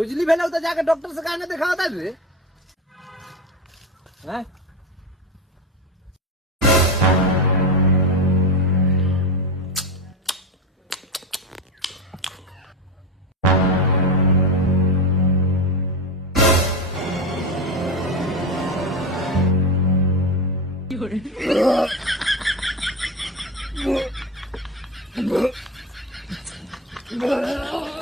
खुजली भेल तो जाके डॉक्टर से कहना दिखाओ था रे हैं Oh